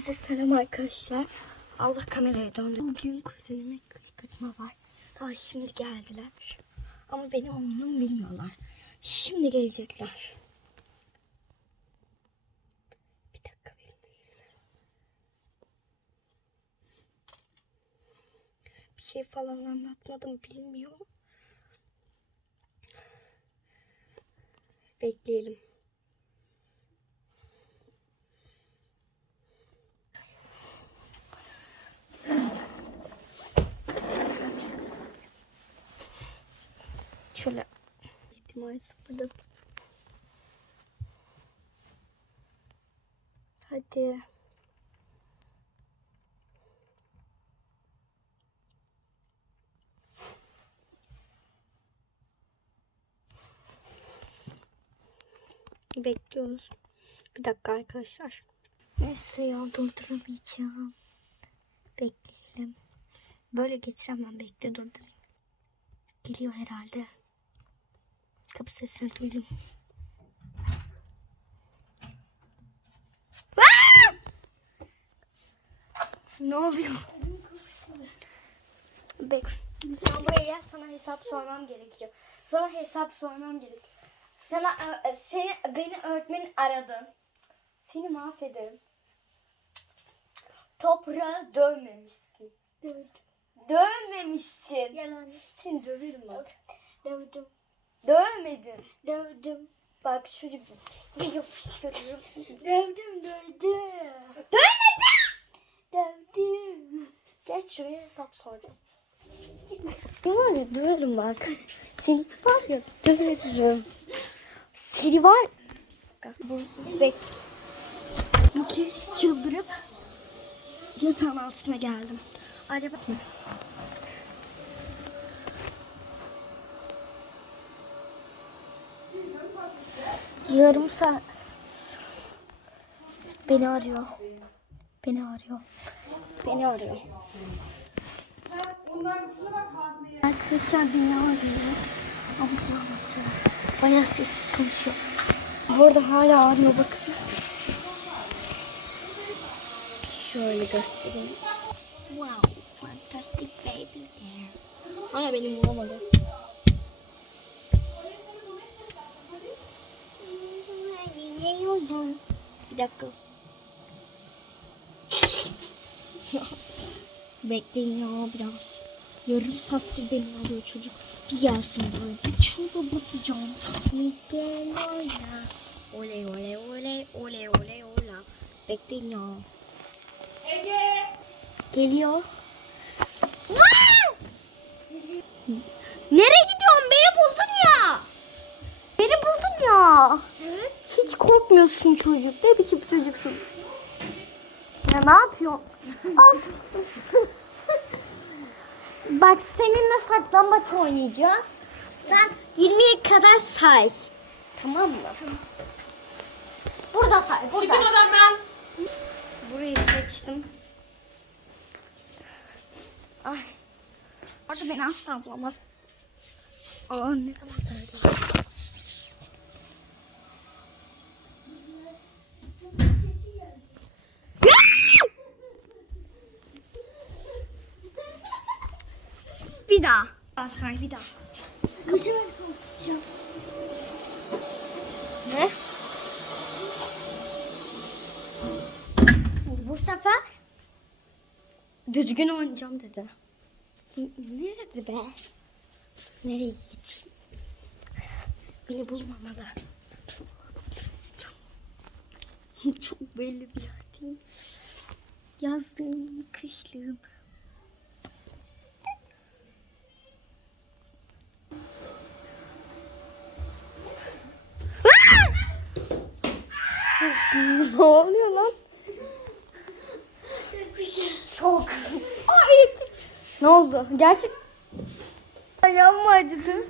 Size selam arkadaşlar. Allah kameraya döndü. Bugün kuzenime kışkırtma var. Daha şimdi geldiler. Ama benim olduğumu bilmiyorlar. Şimdi gelecekler. Bir dakika bekleyin. Bir şey falan anlatmadım bilmiyor. Bekleyelim. Şöyle ihtimal sıfırda Hadi. Bekliyoruz. Bir dakika arkadaşlar. Neyse ya durduramayacağım. Bekleyelim. Böyle geçiremem. Bekle durdurayım. Geliyor herhalde. Kapı sesini duydum. Aa! Ne oluyor? Bek. Sen buraya gel sana hesap sormam gerekiyor. Sana hesap sormam gerek. Sana e, seni beni öğretmenin aradın. Seni mahvederim. Toprağa dövmemişsin. Dövdüm. Dövmemişsin. Yalan. Seni döverim bak. Dövdüm. Dövmedin. Dövdüm. Bak çocuk bir yapıştırırım. Dövdüm dövdüm. Dövmedin. Dövdüm. Geç şuraya hesap soracağım. Var ya döverim bak. Seni var ya döverim. Seni var. Bak, Bu bek. Bu kez çıldırıp yatağın altına geldim. Araba mı? Yarım saat beni arıyor. Beni arıyor. Beni arıyor. Arkadaşlar beni arıyor. Kulağım Bayağı sessiz konuşuyor. Bu arada hala arıyor bakın. Şöyle göstereyim. Wow, fantastic baby there. Ana benim vuramadı. Bir dakika. Bekleyin ya biraz. Yarım saattir beni arıyor çocuk. Bir gelsin böyle. Bir çığlık basacağım. Miguel ola. Oley oley oley oley oley ola. Bekleyin ya. Ege. Geliyor. Nereye gidiyorsun? Ya. Evet. Hiç korkmuyorsun çocuk. Ne biçim çocuksun? Ya ne yapıyorsun? Bak seninle saklambaç oynayacağız. Sen 20'ye kadar say. Tamam mı? Burada say. Burada. Çıkın odamdan. Burayı seçtim. Ay. Orada beni asla bulamaz. Aa ne zaman söyledi? Bir daha. Asray bir daha. Kalkacağım. Ne? Bu sefer düzgün oynayacağım dedi. Ne dedi be? Nereye git? Beni bulmamalı. Çok belli bir yerdeyim. Yazlığım, kışlığım. ne oluyor lan? Çok. Aa. Ne oldu? Gerçek. Mı acıdı?